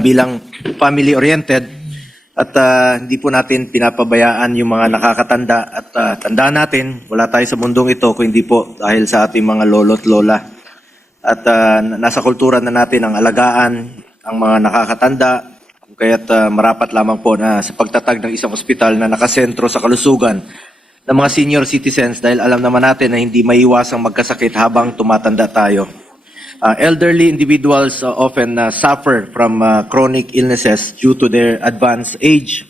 bilang family-oriented at hindi po natin pinapabayaan yung mga nakakatanda at tandaan natin, wala tayo sa mundong ito kung hindi po dahil sa ating mga lolo't lola. At nasa kultura na natin ang alagaan ang mga nakakatanda, kaya't marapat lamang po na sa pagtatag ng isang ospital na nakasentro sa kalusugan ng mga senior citizens dahil alam naman natin na hindi maiwasang magkasakit habang tumatanda tayo. Elderly individuals often suffer from chronic illnesses due to their advanced age.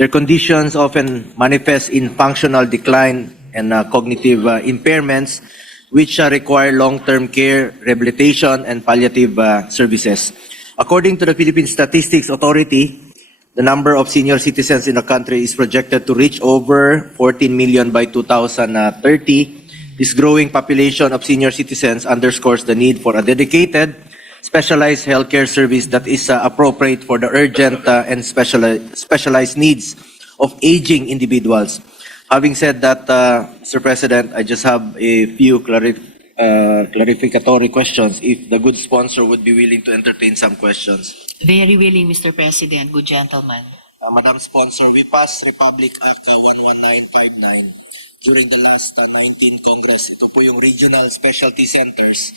Their conditions often manifest in functional decline and cognitive impairments, which require long-term care, rehabilitation, and palliative services. According to the Philippine Statistics Authority, the number of senior citizens in the country is projected to reach over 14 million by 2030. This growing population of senior citizens underscores the need for a dedicated, specialized healthcare service that is appropriate for the urgent and specialized needs of aging individuals. Having said that, Mr. President, I just have a few clarificatory questions if the good sponsor would be willing to entertain some questions. Very willing, Mr. President. Good gentleman. Madam Sponsor, we passed Republic Act 11959 during the last 19th Congress. Ito po yung regional specialty centers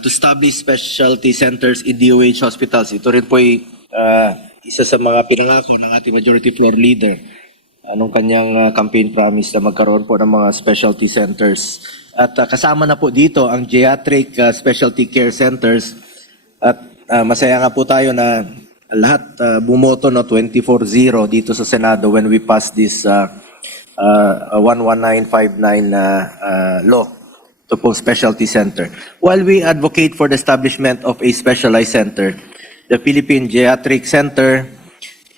to establish specialty centers in DOH hospitals. Ito rin po ay isa sa mga pinangako ng ating majority floor leader. Anong kanyang campaign promise na magkaroon po ng mga specialty centers. At kasama na po dito ang geriatric specialty care centers. At masaya nga po tayo na lahat bumoto no 24-0 dito sa Senado when we passed this 11959 law to po specialty center. While we advocate for the establishment of a specialized center, the Philippine Geriatric Center,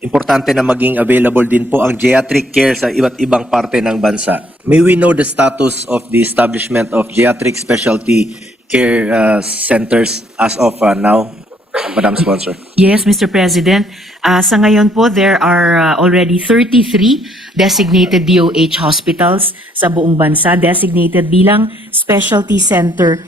importante na maging available din po ang geriatric care sa iba't ibang parte ng bansa. May we know the status of the establishment of geriatric specialty care centers as of now? Madam Sponsor. Yes, Mr. President. Sa ngayon po, there are already 33 designated DOH hospitals sa buong bansa designated bilang specialty center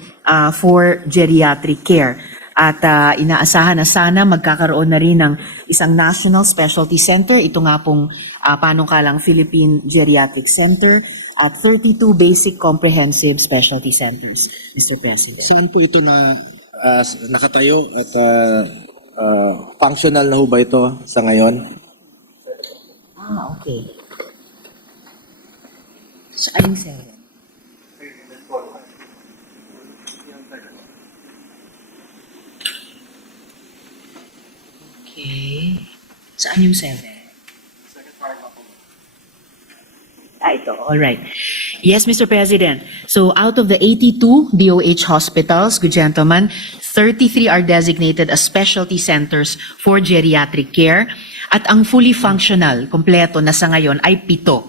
for geriatric care. At inaasahan na sana magkakaroon na rin ng isang national specialty center. Ito nga pong panukalang Philippine Geriatric Center at 32 basic comprehensive specialty centers, Mr. President. Saan po ito na nakatayo at functional na ho ba ito sa ngayon? Okay. Saan yung 7? Okay. Saan yung 7? Ito. All right. Yes, Mr. President. So out of the 82 DOH hospitals, good gentlemen, 33 are designated as specialty centers for geriatric care. At ang fully functional, kompleto na sa ngayon ay 7.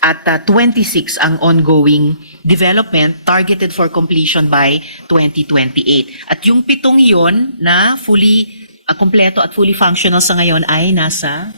At 26 ang ongoing development targeted for completion by 2028. At yung 7 yon na fully kompleto at fully functional sa ngayon ay nasa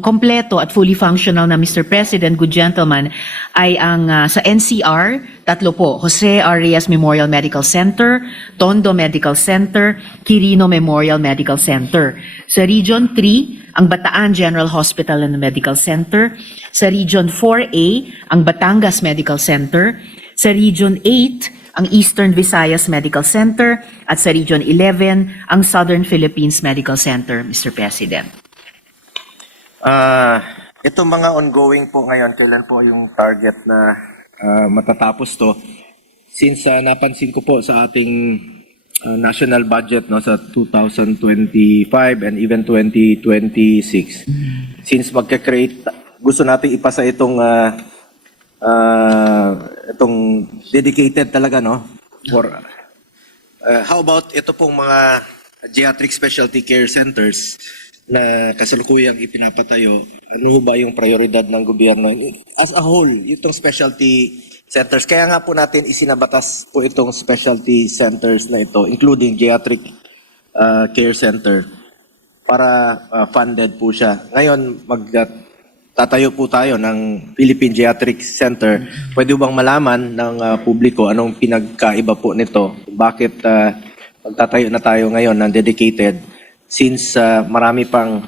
kompleto at fully functional na, Mr. President, good gentleman, ay ang sa NCR, 3 po, Jose Arias Memorial Medical Center, Tondo Medical Center, Quirino Memorial Medical Center. Sa Region 3, ang Bataan General Hospital and Medical Center. Sa Region 4A, ang Batangas Medical Center. Sa Region 8, ang Eastern Visayas Medical Center. At sa Region 11, ang Southern Philippines Medical Center, Mr. President. Itong mga ongoing po ngayon, kailan po yung target na matatapos to? Since napansin ko po sa ating national budget no sa 2025 and even 2026, since magka-create, gusto nating ipasa itong itong dedicated talaga no for how about ito pong mga geriatric specialty care centers na kasalukuyang ipinapatayo, ano ba yung prioridad ng gobyerno as a whole, itong specialty centers? Kaya nga po natin isinabatas po itong specialty centers na ito, including geriatric care center, para funded po siya. Ngayon, tatayo po tayo ng Philippine Geriatric Center, pwede bang malaman ng publiko anong pinagkaiba po nito? Bakit magtatayo na tayo ngayon ng dedicated since marami pang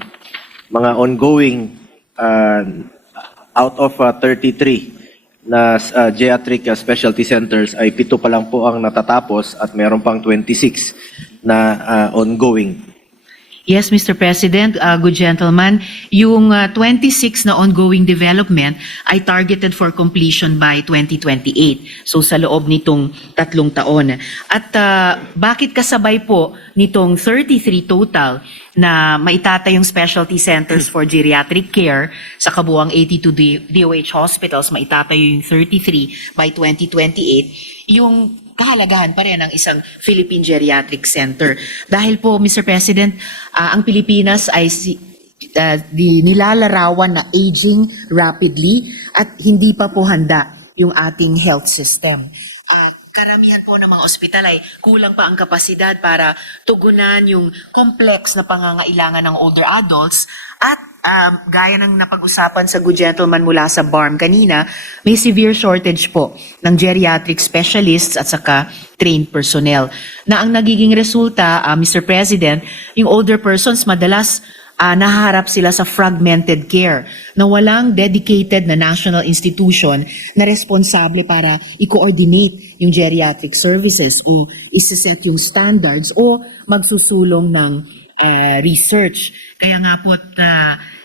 mga ongoing out of 33 na geriatric specialty centers ay 7 pa lang po ang natatapos at meron pang 26 na ongoing. Yes, Mr. President, good gentleman, yung 26 na ongoing development ay targeted for completion by 2028. So sa loob nitong 3 taon. At bakit kasabay po nitong 33 total na maitatayong specialty centers for geriatric care sa kabuuang 82 DOH hospitals, maitatayo yung 33 by 2028, yung kahalagahan pa rin ng isang Philippine Geriatric Center. Dahil po, Mr. President, ang Pilipinas ay nilalarawan na aging rapidly at hindi pa po handa yung ating health system. Karamihan po ng mga ospital ay kulang pa ang kapasidad para tugunan yung complex na pangangailangan ng older adults at gaya ng napag-usapan sa good gentleman mula sa BARM kanina, may severe shortage po ng geriatric specialists at saka trained personnel. Na ang nagiging resulta, Mr. President, yung older persons madalas nahaharap sila sa fragmented care na walang dedicated na national institution na responsable para i-coordinate yung geriatric services o isiset yung standards o magsusulong ng research. Kaya nga po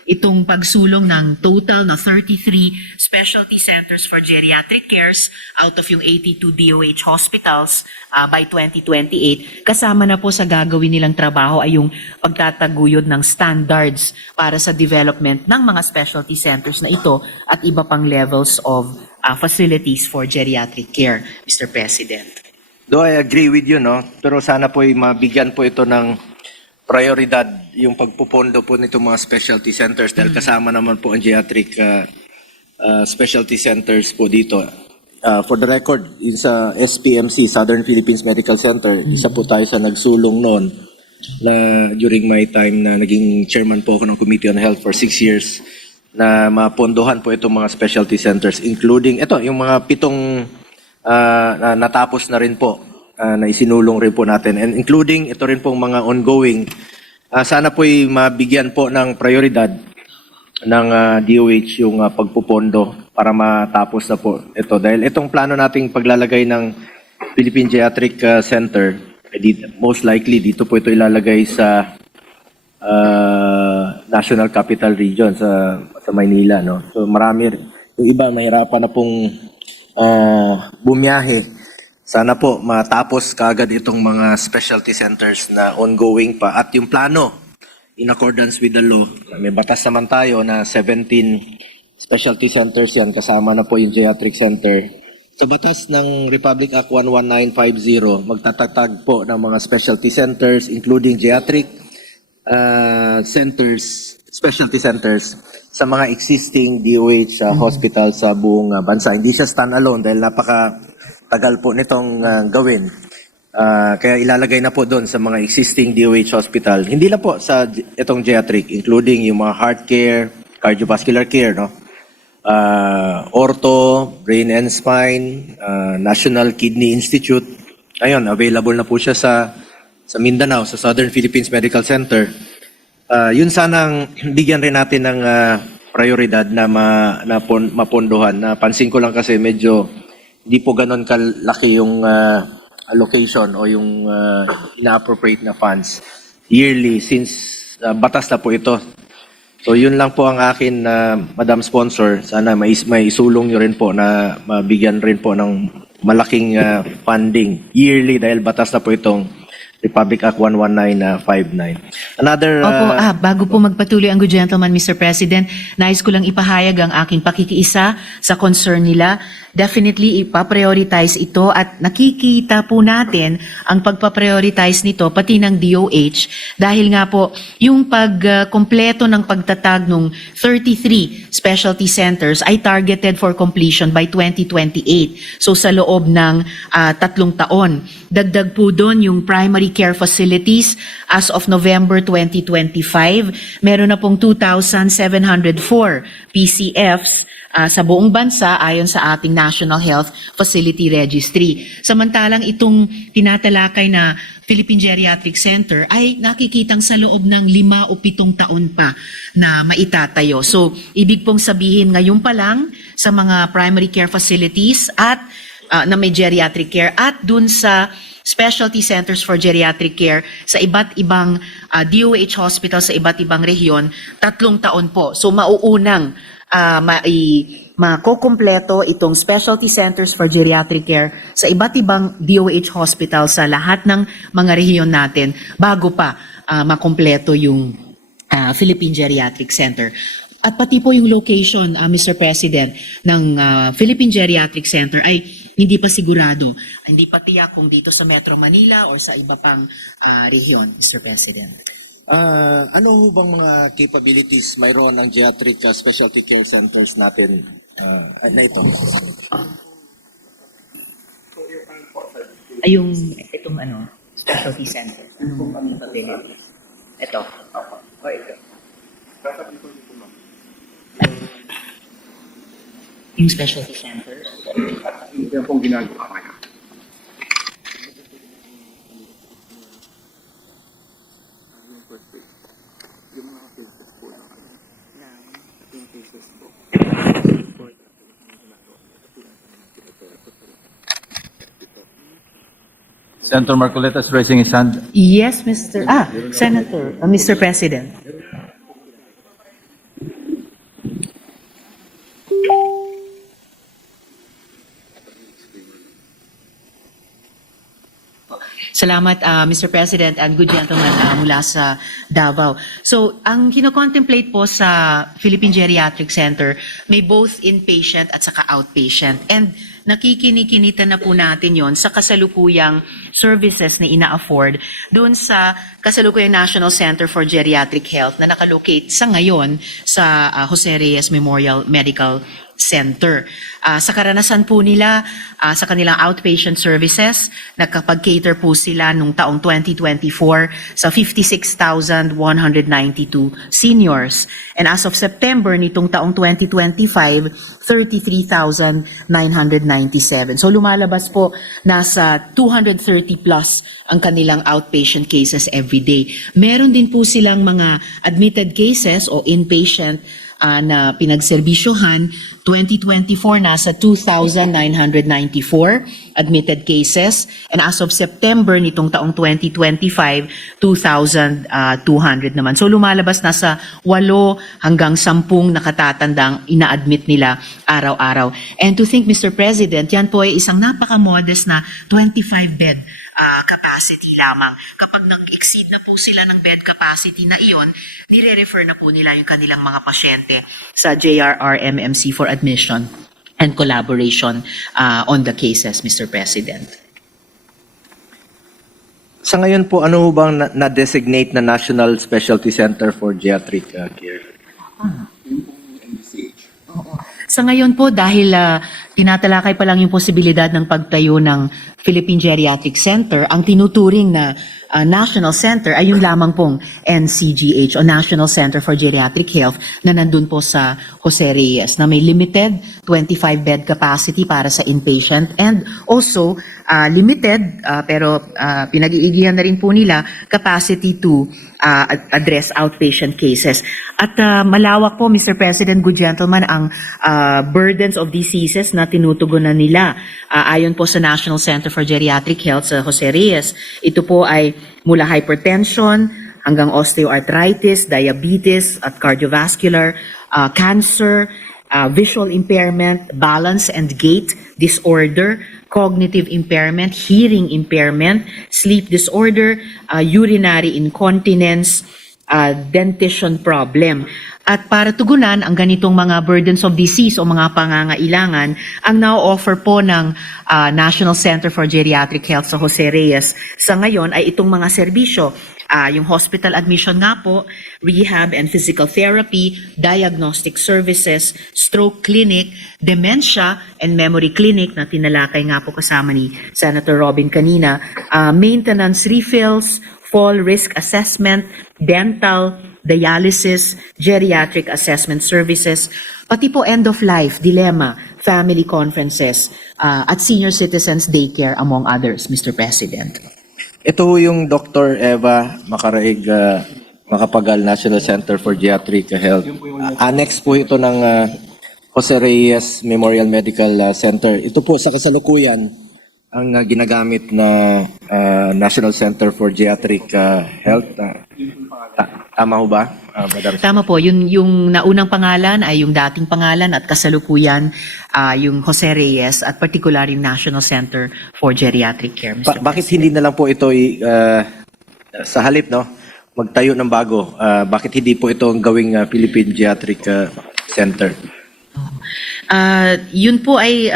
itong pagsulong ng total na 33 specialty centers for geriatric cares out of yung 82 DOH hospitals by 2028, kasama na po sa gagawin nilang trabaho ay yung pagtataguyod ng standards para sa development ng mga specialty centers na ito at iba pang levels of facilities for geriatric care, Mr. President. Do I agree with you, no? Pero sana po mabigyan po ito ng prioridad yung pagpupondo po nitong mga specialty centers dahil kasama naman po ang geriatric specialty centers po dito. For the record, sa SPMC, Southern Philippines Medical Center, isa po tayo sa nagsulong noon na during my time na naging chairman po ako ng Committee on Health for 6 years na mapondohan po itong mga specialty centers including ito, yung mga 7 natapos na rin po na isinulong rin po natin and including ito rin pong mga ongoing. Sana po'y mabigyan po ng prioridad ng DOH yung pagpupondo para matapos na po ito. Dahil itong plano nating paglalagay ng Philippine Geriatric Center, most likely dito po ito ilalagay sa National Capital Region sa Maynila. No? So marami, yung iba mahirapan na pong bumiyahe. Sana po matapos kaagad itong mga specialty centers na ongoing pa at yung plano in accordance with the law. May batas naman tayo na 17 specialty centers yan kasama na po yung geriatric center. Sa batas ng Republic Act 11950, magtatatag po ng mga specialty centers including geriatric centers, specialty centers sa mga existing DOH hospital sa buong bansa. Hindi siya stand-alone dahil tagal po nitong gawin. Kaya ilalagay na po doon sa mga existing DOH hospital. Hindi lang po sa itong geriatric, including yung mga heart care, cardiovascular care, no? Ortho, brain and spine, National Kidney Institute. Ayun, available na po siya sa Mindanao, sa Southern Philippines Medical Center. Yun sanang bigyan rin natin ng prioridad na mapondohan. Napansin ko lang kasi medyo hindi po ganon kalaki yung allocation o yung ina-appropriate na funds yearly since batas na po ito. So yun lang po ang akin Madam Sponsor. Sana may isulong nyo rin po na mabigyan rin po ng malaking funding yearly dahil batas na po itong Republic Act 11959. Another... Opo, bago po magpatuloy ang good gentleman, Mr. President, nais ko lang ipahayag ang aking pakikiisa sa concern nila. Definitely ipaprioritize ito at nakikita po natin ang pagpaprioritize nito pati ng DOH dahil nga po yung pagkompleto ng pagtatag ng 33 specialty centers ay targeted for completion by 2028. So sa loob ng 3 taon. Dagdag po doon yung primary primary care facilities as of November 2025. Meron na pong 2,704 PCFs sa buong bansa ayon sa ating National Health Facility Registry. Samantalang itong tinatalakay na Philippine Geriatric Center ay nakikitang sa loob ng 5 o 7 taon pa na maitatayo. So, ibig pong sabihin ngayon pa lang sa mga primary care facilities at na may geriatric care at dun sa specialty centers for geriatric care sa iba't ibang DOH hospital sa iba't ibang rehiyon, 3 taon po. So, mauunang makukumpleto itong specialty centers for geriatric care sa iba't ibang DOH hospital sa lahat ng mga rehiyon natin bago pa makumpleto yung Philippine Geriatric Center. At pati po yung location, Mr. President, ng Philippine Geriatric Center ay hindi pa sigurado, hindi pa tiyak kung dito sa Metro Manila o sa iba pang rehiyon, Mr. President. Ano ho bang mga capabilities mayroon ng geriatric specialty care centers natin na ito? Ay, itong specialty center. Anong capabilities? Ito. O ito. Yung specialty center. Yan pong ginagawa kaya. Senator Marcoleta is raising his hand. Yes, Senator, Mr. President. Salamat, Mr. President and good gentlemen mula sa Davao. So, ang kino-contemplate po sa Philippine Geriatric Center, may both inpatient at saka outpatient. And nakikinikinita na po natin yon sa kasalukuyang services na ina-afford doon sa kasalukuyang National Center for Geriatric Health na nakalocate sa ngayon sa Jose Reyes Memorial Medical Center. Sa karanasan po nila, sa kanilang outpatient services, nakapag-cater po sila nung taong 2024 sa 56,192 seniors. And as of September nitong taong 2025, 33,997. So lumalabas po nasa 230 plus ang kanilang outpatient cases every day. Meron din po silang mga admitted cases o inpatient na pinagserbisyohan. 2024 nasa 2,994 admitted cases, and as of September nitong taong 2025, 2,200 naman. So lumalabas nasa 8 hanggang 10 nakatatandang ina-admit nila araw-araw. And to think, Mr. President, yan po ay isang napaka-modest na 25-bed capacity lamang. Kapag nag-exceed na po sila ng bed capacity na iyon, nire-refer na po nila yung kanilang mga pasyente sa JRRMMC for admission and collaboration on the cases, Mr. President. Sa ngayon po, ano ho bang na-designate na National Specialty Center for Geriatric Care? Sa ngayon po, dahil tinatalakay pa lang yung posibilidad ng pagtayo ng Philippine Geriatric Center, ang tinuturing na National Center ay yung lamang pong NCGH o National Center for Geriatric Health na nandun po sa Jose Reyes na may limited 25-bed capacity para sa inpatient and also limited pero pinag-iigihan na rin po nila capacity to address outpatient cases. At malawak po, Mr. President, good gentlemen, ang burdens of diseases na tinutugunan nila. Ayon po sa National Center for Geriatric Health sa Jose Reyes, ito po ay mula hypertension hanggang osteoarthritis, diabetes at cardiovascular, cancer, visual impairment, balance and gait disorder, cognitive impairment, hearing impairment, sleep disorder, urinary incontinence, dentition problem. At para tugunan ang ganitong mga burdens of disease o mga pangangailangan, ang na-offer po ng National Center for Geriatric Health sa Jose Reyes sa ngayon ay itong mga serbisyo. Yung hospital admission nga po, rehab and physical therapy, diagnostic services, stroke clinic, dementia and memory clinic na tinalakay nga po kasama ni Senator Robin kanina, maintenance refills, fall risk assessment, dental, dialysis, geriatric assessment services, pati po end-of-life, dilemma, family conferences, at senior citizens daycare among others, Mr. President. Ito yung Dr. Eva Macaraig Macapagal National Center for Geriatric Health. Annex po ito ng Jose Reyes Memorial Medical Center. Ito po sa kasalukuyan ang ginagamit na National Center for Geriatric Health. Tama ho ba, Madam? Tama po, yung naunang pangalan ay yung dating pangalan at kasalukuyan yung Jose Reyes at particular yung National Center for Geriatric Care, Mr. Bakit hindi na lang po ito sa halip, no, magtayo ng bago? Bakit hindi po ito ang gawing Philippine Geriatric Center? Yun po ay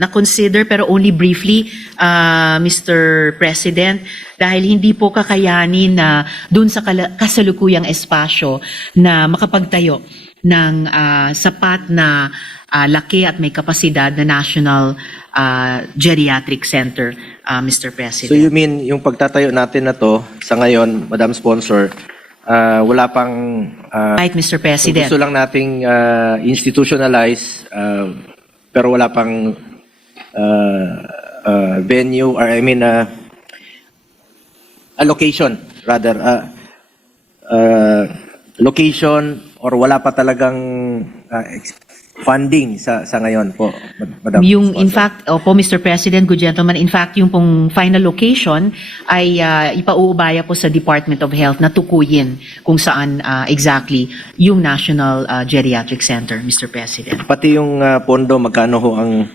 na-consider pero only briefly, Mr. President, dahil hindi po kakayanin na dun sa kasalukuyang espasyo na makapagtayo ng sapat na laki at may kapasidad na National Geriatric Center, Mr. President. So you mean yung pagtatayo natin na to sa ngayon, Madam Sponsor, wala pang Right, Mr. President. gusto lang nating institutionalize pero wala pang venue or location rather location or wala pa talagang funding sa ngayon po, Madam Yung Sponsor. in fact, opo Mr. President, good gentlemen, in fact yung pong final location ay ipauubaya po sa Department of Health na tukuyin kung saan exactly yung National Geriatric Center, Mr. President. Pati yung pondo, magkano ho ang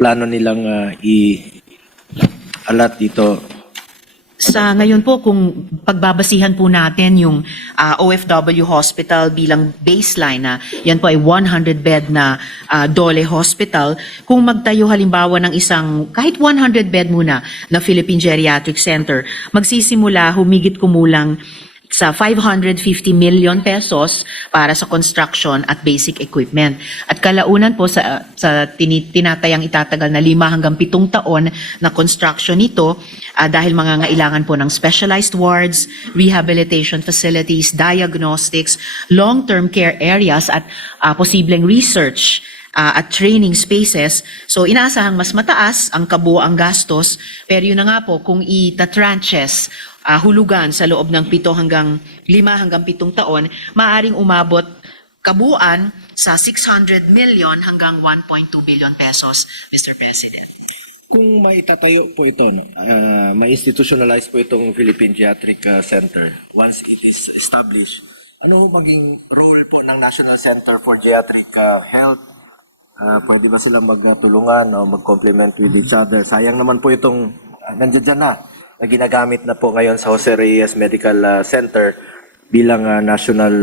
plano nilang i-alat dito? Sa ngayon po, kung pagbabasihan po natin yung OFW Hospital bilang baseline na yan po ay 100-bed na Dole Hospital, kung magtayo halimbawa ng isang kahit 100-bed muna na Philippine Geriatric Center, magsisimula humigit kumulang sa 550 million pesos para sa construction at basic equipment. At kalaunan po sa tinatayang itatagal na 5 hanggang 7 taon na construction nito dahil mangangailangan po ng specialized wards, rehabilitation facilities, diagnostics, long-term care areas at posibleng research at training spaces. So inaasahang mas mataas ang kabuoang gastos, pero yun na nga po kung itatranches hulugan sa loob ng 5 hanggang 7 taon, maaaring umabot kabuuan sa 600 million hanggang 1.2 billion pesos, Mr. President. Kung maitatayo po ito, ma-institutionalize po itong Philippine Geriatric Center, once it is established, ano maging role po ng National Center for Geriatric Health? Pwede ba silang magtulungan o mag-complement with each other? Sayang naman po itong nandiyan na ginagamit na po ngayon sa Jose Reyes Medical Center bilang National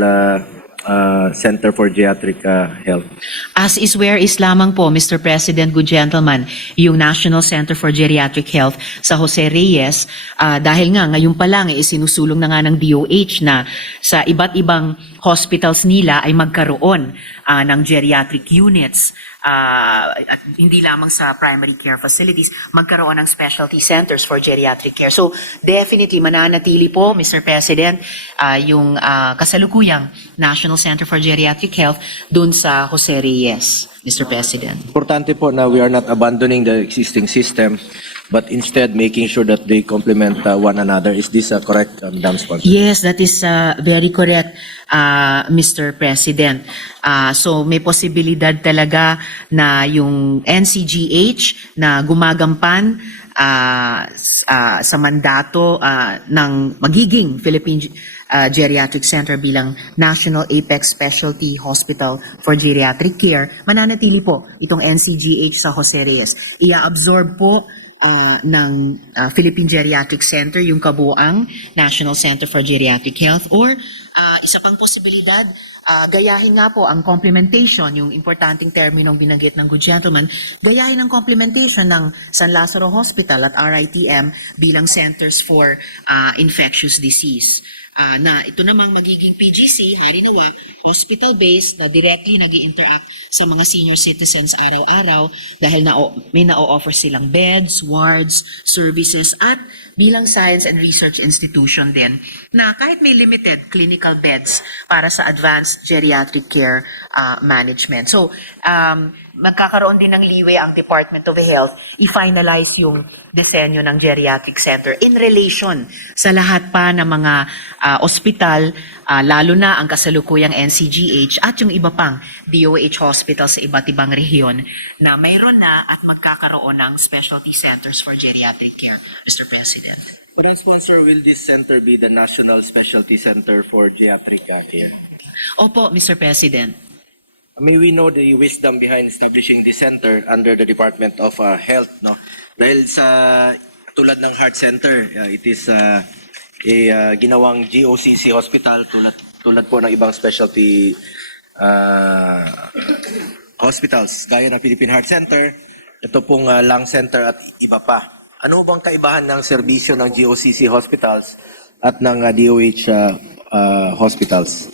Center for Geriatric Health. As is where is lamang po, Mr. President, good gentlemen, yung National Center for Geriatric Health sa Jose Reyes, dahil nga ngayon pa lang sinusulong na nga ng DOH na sa iba't ibang hospitals nila ay magkaroon ng geriatric units, at hindi lamang sa primary care facilities, magkaroon ng specialty centers for geriatric care. So definitely mananatili po, Mr. President, yung kasalukuyang National Center for Geriatric Health dun sa Jose Reyes, Mr. President. Importante po na we are not abandoning the existing system, but instead making sure that they complement one another. Is this correct, Madam Sponsor? Yes, that is very correct, Mr. President. So may posibilidad talaga na yung NCGH na gumagampan sa mandato ng magiging Philippine Geriatric Center bilang National Apex Specialty Hospital for Geriatric Care, mananatili po itong NCGH sa Jose Reyes. Ia-absorb po ng Philippine Geriatric Center yung kabuuang National Center for Geriatric Health, or isa pang posibilidad, gayahin nga po ang complementation, yung importanteng terminong binanggit ng good gentleman, gayahin ang complementation ng San Lazaro Hospital at RITM bilang centers for infectious disease. Na ito namang magiging PGC, harinawa, hospital-based na directly nag-i-interact sa mga senior citizens araw-araw dahil may na-offer silang beds, wards, services at bilang science and research institution din na kahit may limited clinical beds para sa advanced geriatric care management. So, magkakaroon din ng leeway ang Department of Health i-finalize yung disenyo ng geriatric center in relation sa lahat pa ng mga ospital, lalo na ang kasalukuyang NCGH at yung iba pang DOH hospital sa iba't ibang rehiyon na mayroon na at magkakaroon ng specialty centers for geriatric care, Mr. President. Madam Sponsor, will this center be the National Specialty Center for Geriatric Care? Opo, Mr. President. May we know the wisdom behind establishing this center under the Department of Health, no? Dahil sa tulad ng heart center, it is ginawang GOCC hospital tulad po ng ibang specialty hospitals gaya ng Philippine Heart Center, ito pong lung center at iba pa. Ano bang kaibahan ng serbisyo ng GOCC hospitals at ng DOH hospitals?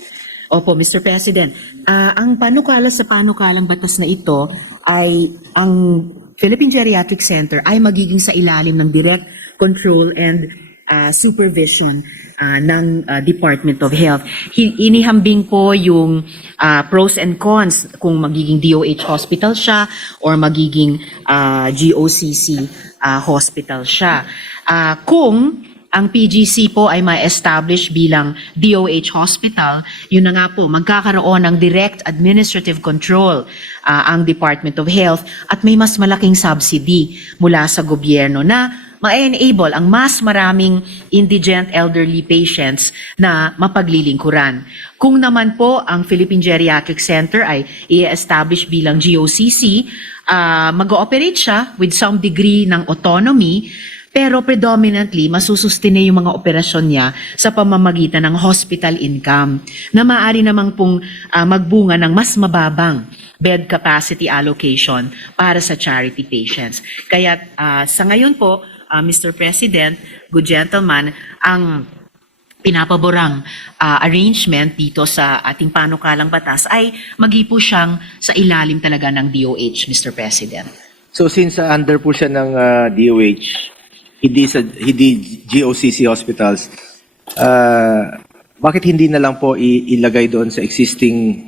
Opo, Mr. President. Ang panukala sa panukalang batas na ito ay ang Philippine Geriatric Center ay magiging sa ilalim ng direct control and supervision ng Department of Health. Inihambing po yung pros and cons kung magiging DOH hospital siya or magiging GOCC hospital siya. Kung ang PGC po ay ma-establish bilang DOH hospital, yun na nga po, magkakaroon ng direct administrative control ang Department of Health at may mas malaking subsidy mula sa gobyerno na ma-enable ang mas maraming indigent elderly patients na mapaglilingkuran. Kung naman po ang Philippine Geriatric Center ay i-establish bilang GOCC, mag-ooperate siya with some degree ng autonomy, pero predominantly masusustine yung mga operasyon niya sa pamamagitan ng hospital income na maaari namang pong magbunga ng mas mababang bed capacity allocation para sa charity patients. Kaya sa ngayon po, Mr. President, good gentleman, ang pinapaborang arrangement dito sa ating panukalang batas ay magipo siyang sa ilalim talaga ng DOH, Mr. President. So since under po siya ng DOH, hindi GOCC hospitals, bakit hindi na lang po ilagay doon sa existing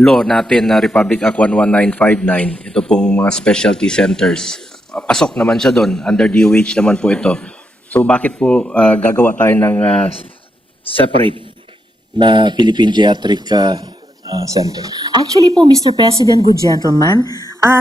law natin na Republic Act 11959, ito pong mga specialty centers? Pasok naman siya doon, under DOH naman po ito. So bakit po gagawa tayo ng separate na Philippine Geriatric Center? Actually po, Mr. President, good gentleman,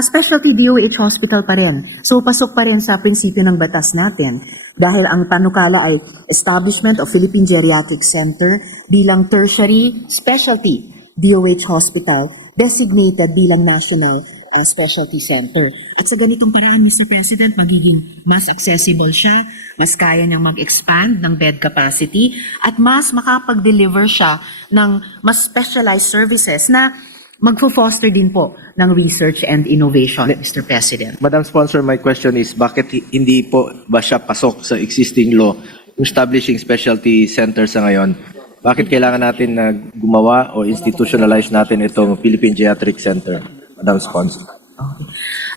specialty DOH hospital pa rin. So pasok pa rin sa prinsipyo ng batas natin. Dahil ang panukala ay establishment of Philippine Geriatric Center bilang tertiary specialty DOH hospital designated bilang national specialty center. At sa ganitong paraan, Mr. President, magiging mas accessible siya, mas kaya niyang mag-expand ng bed capacity, at mas makapag-deliver siya ng mas specialized services na magfo-foster din po ng research and innovation, Mr. President. Madam Sponsor, my question is, bakit hindi po ba siya pasok sa existing law, establishing specialty center sa ngayon? Bakit kailangan natin na gumawa o institutionalize natin itong Philippine Geriatric Center, Madam Sponsor?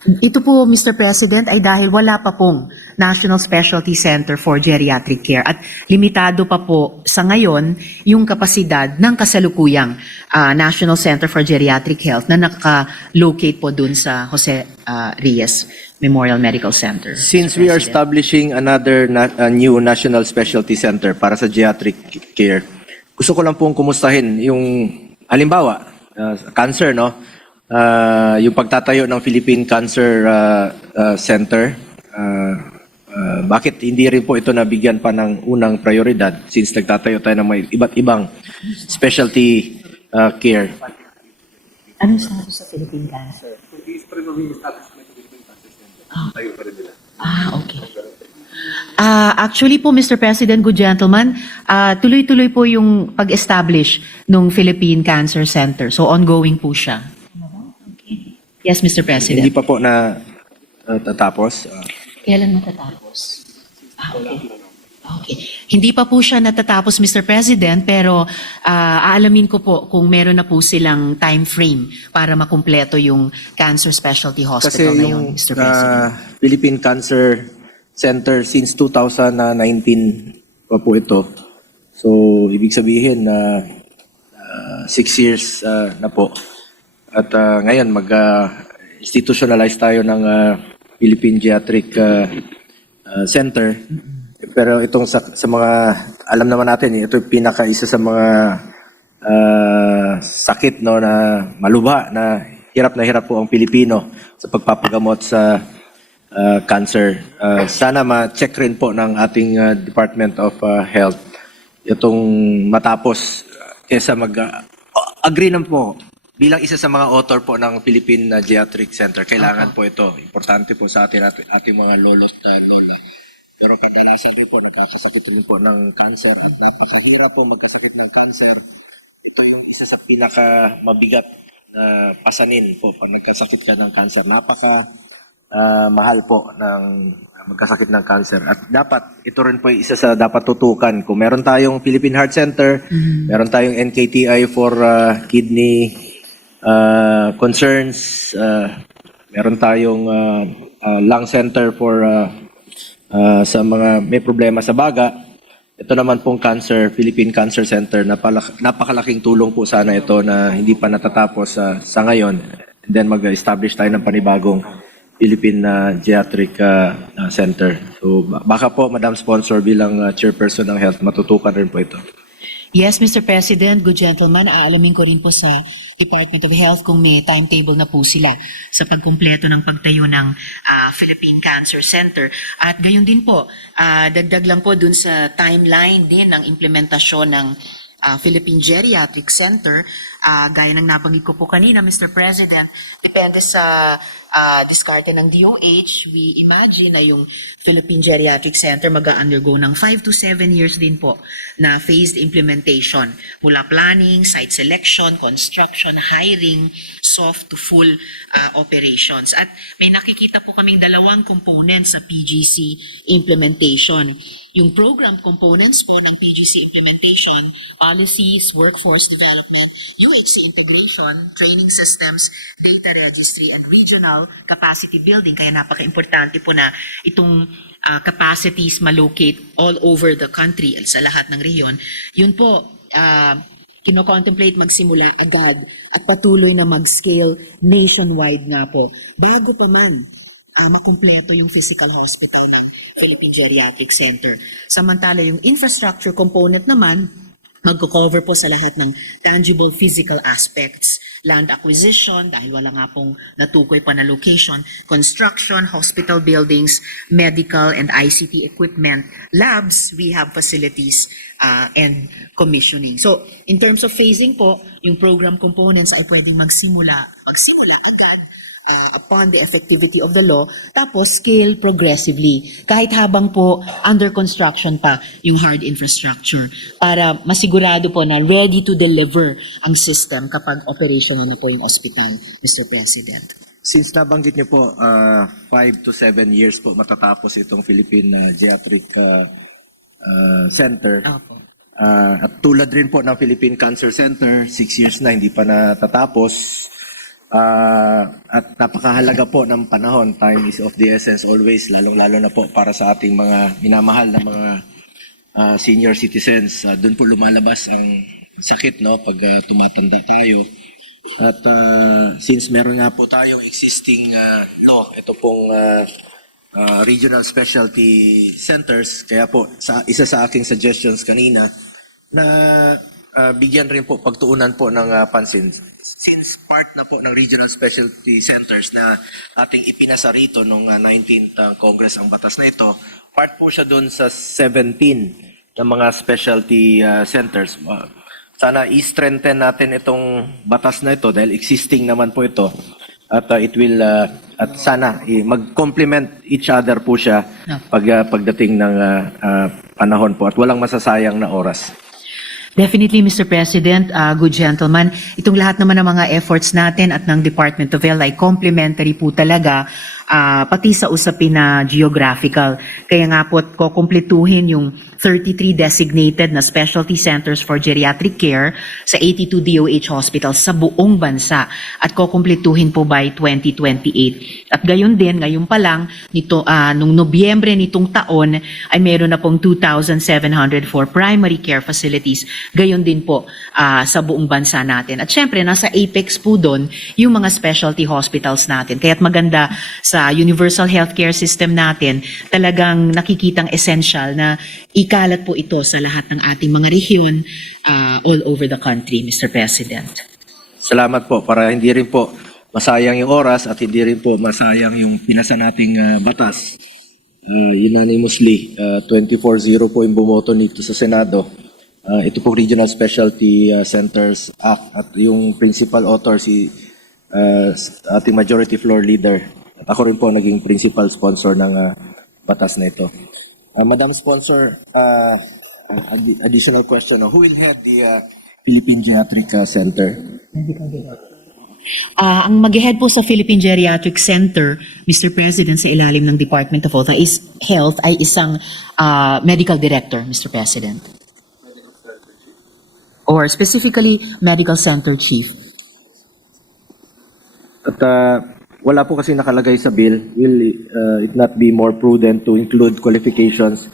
Ito po, Mr. President, ay dahil wala pa pong National Specialty Center for Geriatric Care at limitado pa po sa ngayon yung kapasidad ng kasalukuyang National Center for Geriatric Health na naka-locate po dun sa Jose Reyes Memorial Medical Center. Since Mr. we are President. establishing another new National Specialty Center para sa geriatric care, gusto ko lang pong kumustahin yung halimbawa, cancer, no? Yung pagtatayo ng Philippine Cancer Center, bakit hindi rin po ito nabigyan pa ng unang prioridad since nagtatayo tayo ng may iba't ibang specialty care? Anong status sa Philippine Cancer? Hindi pa rin magiging establishment ng Philippine Cancer Center. Tayo pa rin nila. Okay. Actually po, Mr. President, good gentleman, tuloy-tuloy po yung pag-establish ng Philippine Cancer Center. So ongoing po siya. Yes, Mr. President. Hindi pa po na tatapos. Kailan matatapos? Okay. Okay. Hindi pa po siya natatapos, Mr. President, pero aalamin ko po kung meron na po silang time frame para makumpleto yung Cancer Specialty Kasi Hospital na yun, yung Mr. President. Philippine Cancer Center since 2019 pa po ito. So, ibig sabihin na 6 years na po. At ngayon, institutionalize tayo ng Philippine Geriatric Center. Pero itong sa mga, alam naman natin, ito yung isa sa mga sakit no, na malubha, na hirap po ang Pilipino sa pagpapagamot sa cancer. Sana ma-check rin po ng ating Department of Health itong matapos kesa agree naman po bilang isa sa mga author po ng Philippine Geriatric Center. Kailangan po ito. Importante po sa ating mga lolo't lola. Pero kadalasan din po, nagkakasakit din po ng cancer at napakahirap po magkasakit ng cancer. Ito yung isa sa pinaka-mabigat na pasanin po pag nagkasakit ka ng cancer. Mahal po ng magkasakit ng cancer. At dapat, ito rin po yung isa sa dapat tutukan. Kung meron tayong Philippine Heart Center, meron tayong NKTI for kidney concerns, meron tayong lung center for sa mga may problema sa baga. Ito naman pong Philippine Cancer Center, napakalaking tulong po sana ito na hindi pa natatapos sa ngayon. And then mag-establish tayo ng panibagong Philippine Geriatric Center. So baka po, Madam Sponsor, bilang chairperson ng health, matutukan rin po ito. Yes, Mr. President, good gentleman, aalamin ko rin po sa Department of Health kung may timetable na po sila sa pagkumpleto ng pagtayo ng Philippine Cancer Center. At gayon din po, dagdag lang po dun sa timeline din ng implementasyon ng Philippine Geriatric Center, gaya ng nabanggit ko po kanina, Mr. President, depende sa diskarte ng DOH, we imagine na yung Philippine Geriatric Center mag-undergo ng 5 to 7 years din po na phased implementation mula planning, site selection, construction, hiring, soft to full operations. At may nakikita po kaming dalawang components sa PGC implementation. Yung program components po ng PGC implementation, policies, workforce development, UHC integration, training systems, data registry, and regional capacity building. Kaya napaka-importante po na itong capacities malocate all over the country sa lahat ng rehiyon. Yun po, kino-contemplate magsimula agad at patuloy na mag-scale nationwide nga po. Bago pa man makumpleto yung physical hospital ng Philippine Geriatric Center. Samantala yung infrastructure component naman, magko-cover po sa lahat ng tangible physical aspects. Land acquisition, dahil wala nga pong natukoy pa na location, construction, hospital buildings, medical and ICT equipment, labs, rehab facilities, and commissioning. So, in terms of phasing po, yung program components ay pwedeng magsimula agad upon the effectivity of the law, tapos scale progressively, kahit habang po under construction pa yung hard infrastructure, para masigurado po na ready to deliver ang system kapag operational na po yung ospital, Mr. President. Since nabanggit niyo po, 5 to 7 years po matatapos itong Philippine Geriatric Center. At tulad rin po ng Philippine Cancer Center, 6 years na hindi pa natatapos. At napakahalaga po ng panahon. Time is of the essence always, lalong-lalo na po para sa ating mga minamahal na mga senior citizens. Doon po lumalabas ang sakit, no, pag tumatanda tayo. At since meron nga po tayong existing law, ito pong regional specialty centers, kaya po isa sa aking suggestions kanina na bigyan rin po, pagtuunan po ng pansin. Since part na po ng regional specialty centers na ating ipinasa rito noong 19th Congress ang batas na ito, part po siya doon sa 17 ng mga specialty centers. Sana i-strengthen natin itong batas na ito dahil existing naman po ito at it will At sana mag-complement each other po siya pagdating ng panahon po at walang masasayang na oras. Definitely, Mr. President, good gentleman. Itong lahat naman ng mga efforts natin at ng Department of Health ay complementary po talaga, pati sa usapin na geographical. Kaya nga po, kukumpletuhin yung 33 designated na specialty centers for geriatric care sa 82 DOH hospitals sa buong bansa at kukumpletuhin po by 2028. At gayon din, ngayon pa lang, nung Nobyembre nitong taon ay meron na pong 2,704 primary care facilities. Gayon din po sa buong bansa natin. At syempre, nasa apex po doon yung mga specialty hospitals natin. Kaya't maganda sa universal healthcare system natin, talagang nakikitang essential na ikalat po ito sa lahat ng ating mga rehiyon all over the country, Mr. President. Salamat po para hindi rin po masayang yung oras at hindi rin po masayang yung pinasa nating batas. Unanimously, 24-0 po yung bumoto nito sa Senado. Ito po Regional Specialty Centers Act at yung principal author si ating Majority Floor Leader. At ako rin po naging principal sponsor ng batas na ito. Madam Sponsor, additional question. Who will head the Philippine Geriatric Center? Ang mag-head po sa Philippine Geriatric Center, Mr. President, sa ilalim ng Department of Health ay isang medical director, Mr. President. Or specifically, medical center chief. At wala po kasi nakalagay sa bill. Will it not be more prudent to include qualifications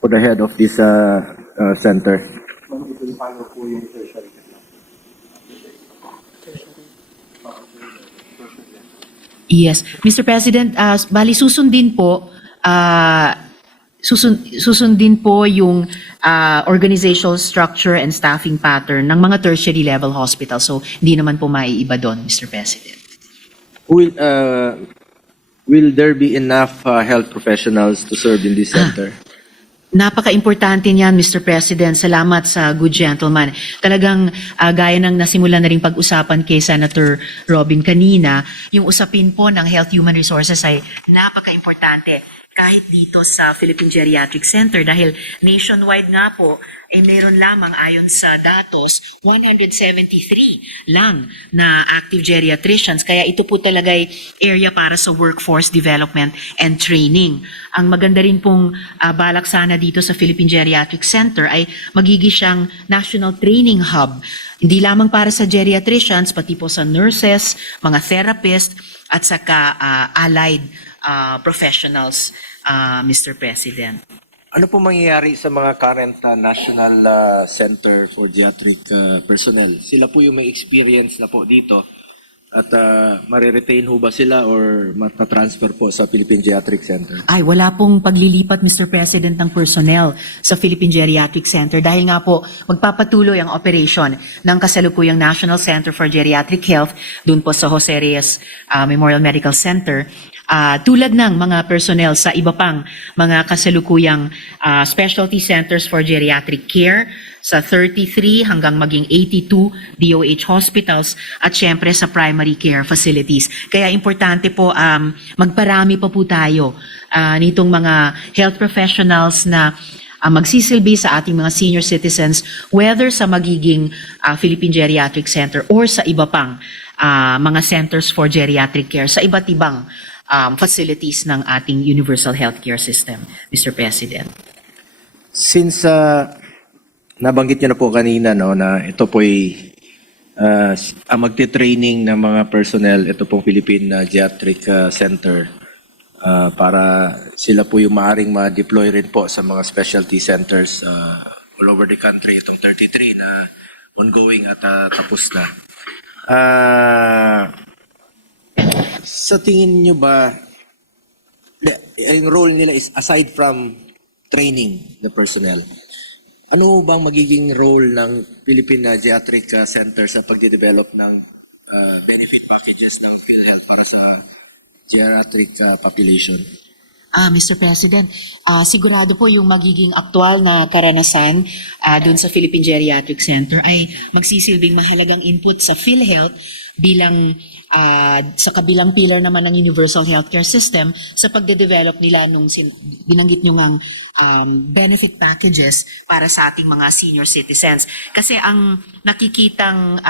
for the head of this center? Yes. Mr. President, bali susundin po, susundin po yung organizational structure and staffing pattern ng mga tertiary level hospital. So, hindi naman po maiiba doon, Mr. President. Will there be enough health professionals to serve in this center? Napaka-importante niyan, Mr. President. Salamat sa good gentleman. Talagang gaya ng nasimula na rin pag-usapan kay Senator Robin kanina, yung usapin po ng Health Human Resources ay napaka-importante kahit dito sa Philippine Geriatric Center dahil nationwide nga po ay meron lamang ayon sa datos 173 lang na active geriatricians. Kaya ito po talaga ay area para sa workforce development and training. Ang maganda rin pong balak sana dito sa Philippine Geriatric Center ay magiging siyang national training hub. Hindi lamang para sa geriatricians, pati po sa nurses, mga therapist, at saka allied professionals, Mr. President. Ano po mangyayari sa mga current National Center for Geriatric Personnel? Sila po yung may experience na po dito at mariretain ho ba sila or matatransfer po sa Philippine Geriatric Center? Ay, wala pong paglilipat, Mr. President, ng personnel sa Philippine Geriatric Center dahil nga po magpapatuloy ang operation ng kasalukuyang National Center for Geriatric Health dun po sa Jose Reyes Memorial Medical Center. Tulad ng mga personnel sa iba pang mga kasalukuyang specialty centers for geriatric care sa 33 hanggang maging 82 DOH hospitals at syempre sa primary care facilities. Kaya importante po magparami pa po tayo nitong mga health professionals na magsisilbi sa ating mga senior citizens whether sa magiging Philippine Geriatric Center or sa iba pang mga centers for geriatric care sa iba't ibang facilities ng ating universal healthcare system, Mr. President. Since nabanggit niyo na po kanina na ito po ay ang magte-training ng mga personnel, ito pong Philippine Geriatric Center para sila po yung maaaring ma-deploy rin po sa mga specialty centers all over the country. Itong 33 na ongoing at tapos na. Sa tingin nyo ba, yung role nila is aside from training the personnel, ano bang magiging role ng Philippine Geriatric Center sa pagde-develop ng benefit packages ng PhilHealth para sa geriatric population? Mr. President, sigurado po yung magiging aktual na karanasan dun sa Philippine Geriatric Center ay magsisilbing mahalagang input sa PhilHealth bilang sa kabilang pillar naman ng Universal Healthcare System sa pagde-develop nila nung binanggit nyo ngang benefit packages para sa ating mga senior citizens. Kasi ang nakikitang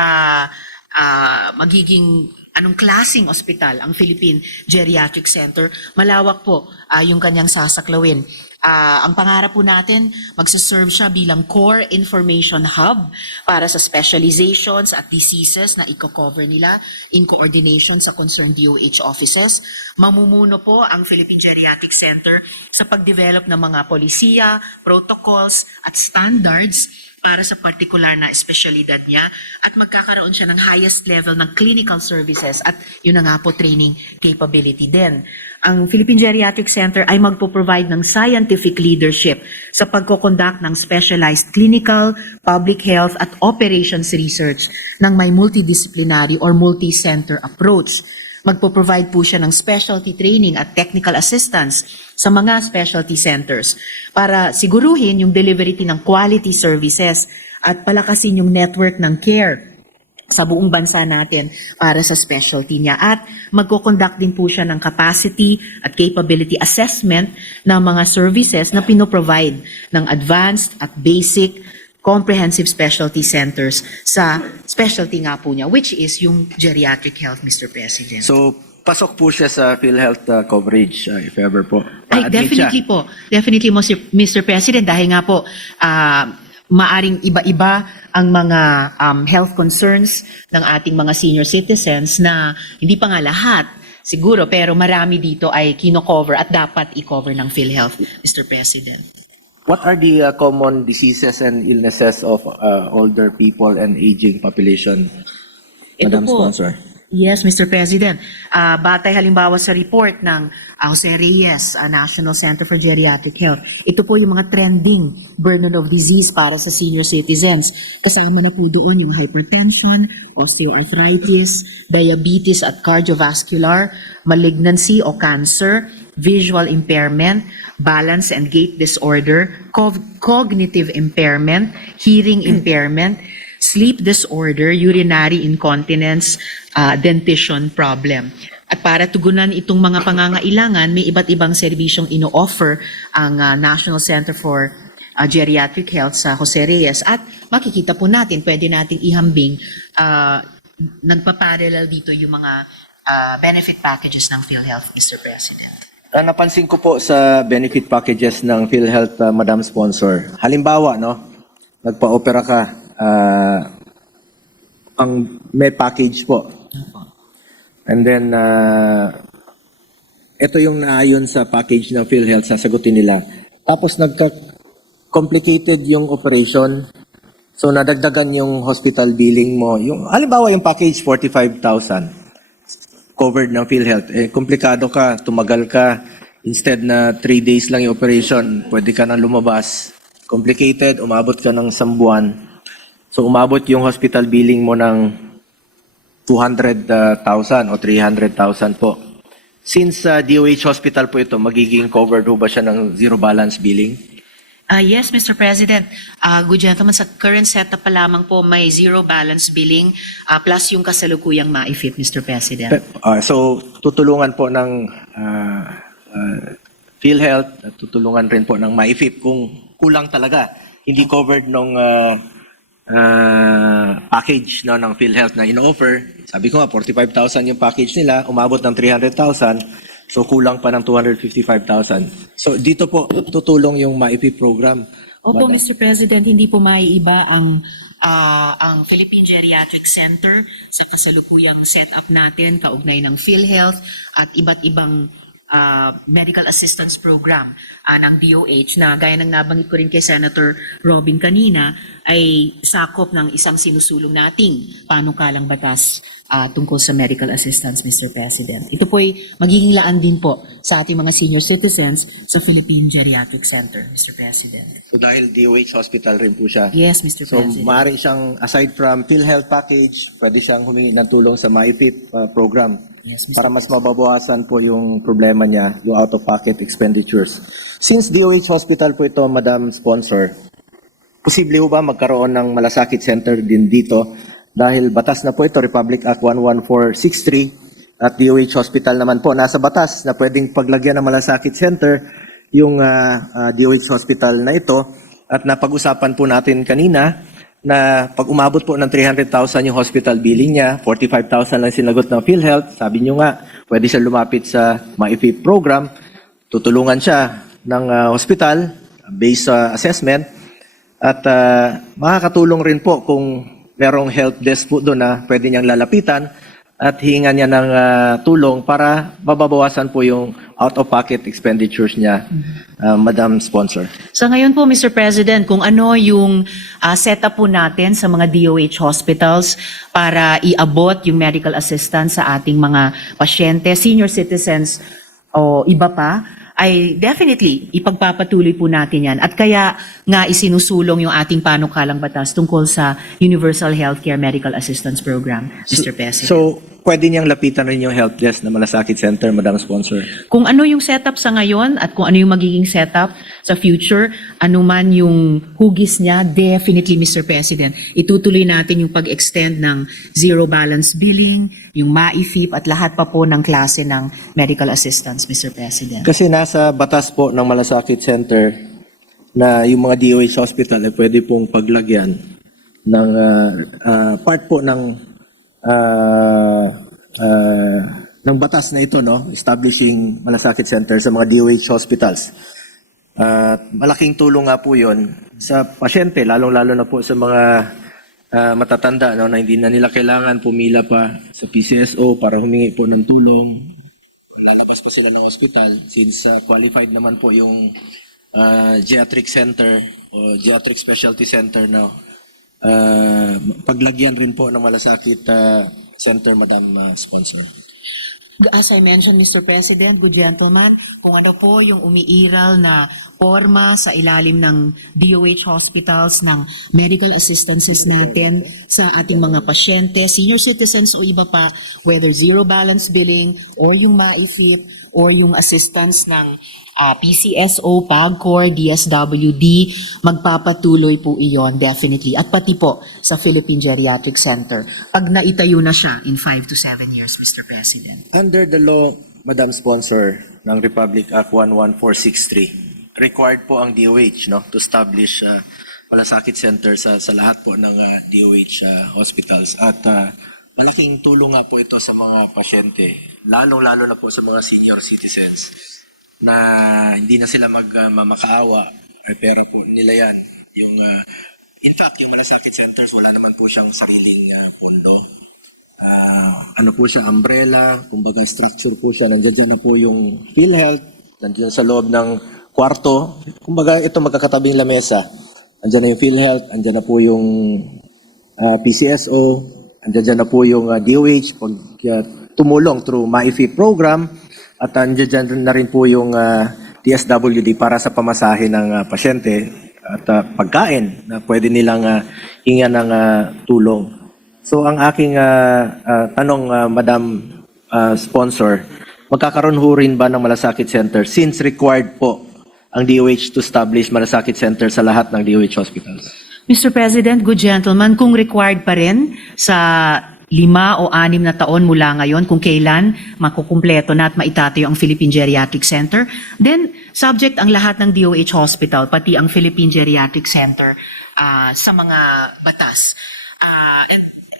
magiging anong klaseng ospital ang Philippine Geriatric Center, malawak po yung kanyang sasaklawin. Ang pangarap po natin, magsaserve siya bilang core information hub para sa specializations at diseases na i-cover nila in coordination sa concerned DOH offices. Mamumuno po ang Philippine Geriatric Center sa pag-develop ng mga polisiya, protocols at standards para sa partikular na espesyalidad niya at magkakaroon siya ng highest level ng clinical services at yun na nga po training capability din. Ang Philippine Geriatric Center ay magpo-provide ng scientific leadership sa pagkoconduct ng specialized clinical, public health at operations research ng may multidisciplinary or multi-center approach. Magpo-provide po siya ng specialty training at technical assistance sa mga specialty centers para siguruhin yung delivery ng quality services at palakasin yung network ng care sa buong bansa natin para sa specialty niya. At magko-conduct din po siya ng capacity at capability assessment ng mga services na pinoprovide ng advanced at basic comprehensive specialty centers sa specialty nga po niya, which is yung geriatric health, Mr. President. So, pasok po siya sa PhilHealth coverage, if ever po. Ay, Ma-admit definitely siya. po. Definitely mo, Mr. President, dahil nga po, maaring iba-iba ang mga health concerns ng ating mga senior citizens na hindi pa nga lahat, siguro, pero marami dito ay kino-cover at dapat i-cover ng PhilHealth, Mr. President. What are the common diseases and illnesses of older people and aging population, Ito Madam po. Sponsor? Yes, Mr. President. Batay halimbawa sa report ng Jose Reyes, National Center for Geriatric Health. Ito po yung mga trending burden of disease para sa senior citizens. Kasama na po doon yung hypertension, osteoarthritis, diabetes at cardiovascular, malignancy o cancer, visual impairment, balance and gait disorder, cognitive impairment, hearing impairment, sleep disorder, urinary incontinence, dentition problem. At para tugunan itong mga pangangailangan, may iba't ibang serbisyong ino-offer ang National Center for Geriatric Health sa Jose Reyes. At makikita po natin, pwede nating ihambing, nagpaparallel dito yung mga benefit packages ng PhilHealth, Mr. President. Napansin ko po sa benefit packages ng PhilHealth, Madam Sponsor. Halimbawa, no, nagpa-opera ka, ang may package po. And then, ito yung naayon sa package ng PhilHealth, sasagutin nila. Tapos nagka-complicated yung operation. So, nadagdagan yung hospital billing mo. Yung, halimbawa, yung package, 45,000. Covered ng PhilHealth. Komplikado ka, tumagal ka. Instead na 3 days lang yung operation, pwede ka nang lumabas. Complicated, umabot ka ng 1 buwan. So, umabot yung hospital billing mo ng 200,000 o 300,000 po. Since DOH hospital po ito, magiging covered ho ba siya ng zero balance billing? Yes, Mr. President. Good gentlemen, sa current setup pa lamang po may zero balance billing plus yung kasalukuyang ma-ifip, Mr. President. So, tutulungan po ng PhilHealth, tutulungan rin po ng MyFIP kung kulang talaga. Hindi covered nung package no, ng PhilHealth na in-offer. Sabi ko nga, 45,000 yung package nila, umabot ng 300,000. So, kulang pa ng 255,000. So, dito po, tutulong yung MyFIP program. Opo, Madam. Mr. President, hindi po maiiba ang Philippine Geriatric Center sa kasalukuyang setup natin, kaugnay ng PhilHealth at iba't ibang medical assistance program ng DOH na gaya ng nabanggit ko rin kay Senator Robin kanina ay sakop ng isang sinusulong nating panukalang batas tungkol sa medical assistance, Mr. President. Ito po ay magiging laan din po sa ating mga senior citizens sa Philippine Geriatric Center, Mr. President. So, dahil DOH hospital rin po siya. Yes, Mr. So, President. maaari siyang, aside from PhilHealth package, pwede siyang humingi ng tulong sa MyFIP program. para mas mababawasan po yung problema niya, yung out-of-pocket expenditures. Since DOH Hospital po ito, Madam Sponsor, posible ho ba magkaroon ng malasakit center din dito dahil batas na po ito, Republic Act 11463 at DOH Hospital naman po nasa batas na pwedeng paglagyan ng malasakit center yung DOH Hospital na ito at napag-usapan po natin kanina na pag umabot po ng 300,000 yung hospital billing niya, 45,000 lang sinagot ng PhilHealth, sabi niyo nga, pwede siya lumapit sa MyFIP program, tutulungan siya ng hospital based sa assessment at makakatulong rin po kung merong help desk po doon na pwede niyang lalapitan at hihingan niya ng tulong para mababawasan po yung out-of-pocket expenditures niya, Madam Sponsor. So ngayon po, Mr. President, kung ano yung setup po natin sa mga DOH hospitals para iabot yung medical assistance sa ating mga pasyente, senior citizens o iba pa, ay definitely ipagpapatuloy po natin yan. At kaya nga isinusulong yung ating panukalang batas tungkol sa Universal Healthcare Medical Assistance Program, Mr. President. So, pwede niyang lapitan rin yung help desk na malasakit center, Madam Sponsor. Kung ano yung setup sa ngayon at kung ano yung magiging setup sa future, anuman yung hugis niya, definitely, Mr. President, itutuloy natin yung pag-extend ng zero balance billing, yung MAIFIP at lahat pa po ng klase ng medical assistance, Mr. President. Kasi nasa batas po ng malasakit center na yung mga DOH hospital ay pwede pong paglagyan ng part po ng batas na ito, no, establishing malasakit center sa mga DOH hospitals. Malaking tulong nga po 'yon sa pasyente, lalong-lalo na po sa mga matatanda, no, na hindi na nila kailangan pumila pa sa PCSO para humingi po ng tulong. Lalabas pa sila ng hospital since qualified naman po yung geriatric center o geriatric specialty center, no. Paglagyan rin po ng malasakit center, Madam Sponsor. As I mentioned, Mr. President, good gentleman, kung ano po yung umiiral na forma sa ilalim ng DOH hospitals ng medical assistances natin sa ating mga pasyente, senior citizens o iba pa, whether zero balance billing or yung MAIFIP or yung assistance ng PCSO, PAGCOR, DSWD, magpapatuloy po iyon definitely. At pati po sa Philippine Geriatric Center, pag naitayo na siya in 5 to 7 years, Mr. President. Under the law, Madam Sponsor, ng Republic Act 11463, required po ang DOH, no, to establish malasakit center sa lahat po ng DOH hospitals. At malaking tulong nga po ito sa mga pasyente, lalong-lalo na po sa mga senior citizens na hindi na sila makaawa, prepare po nila yan. In fact, yung malasakit centers, wala naman po siyang sariling pondo. Ano po siya, umbrella, kumbaga structure po siya, nandiyan na po yung PhilHealth, nandiyan sa loob ng kwarto, kumbaga ito magkakatabing lamesa, nandiyan na yung PhilHealth, nandiyan na po yung PCSO, nandiyan na po yung DOH pag tumulong through MyFIP program, at nandiyan na rin po yung DSWD para sa pamasahe ng pasyente at pagkain na pwede nilang hingan ng tulong. So ang aking tanong, Madam Sponsor, magkakaroon ho rin ba ng malasakit center since required po ang DOH to establish malasakit center sa lahat ng DOH hospitals? Mr. President, good gentleman, kung required pa rin sa 5 o 6 na taon mula ngayon kung kailan makukumpleto na at maitatayo ang Philippine Geriatric Center, then subject ang lahat ng DOH hospital, pati ang Philippine Geriatric Center sa mga batas.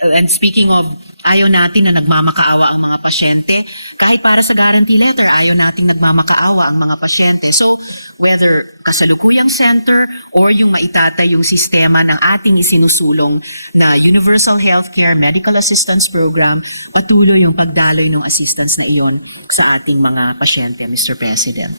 And speaking of, ayaw natin na nagmamakaawa ang mga pasyente, kahit para sa guarantee letter, ayaw natin nagmamakaawa ang mga pasyente. So, whether kasalukuyang center or yung maitatayong sistema ng ating isinusulong na Universal Healthcare Medical Assistance Program, patuloy yung pagdaloy ng assistance na iyon sa ating mga pasyente, Mr. President.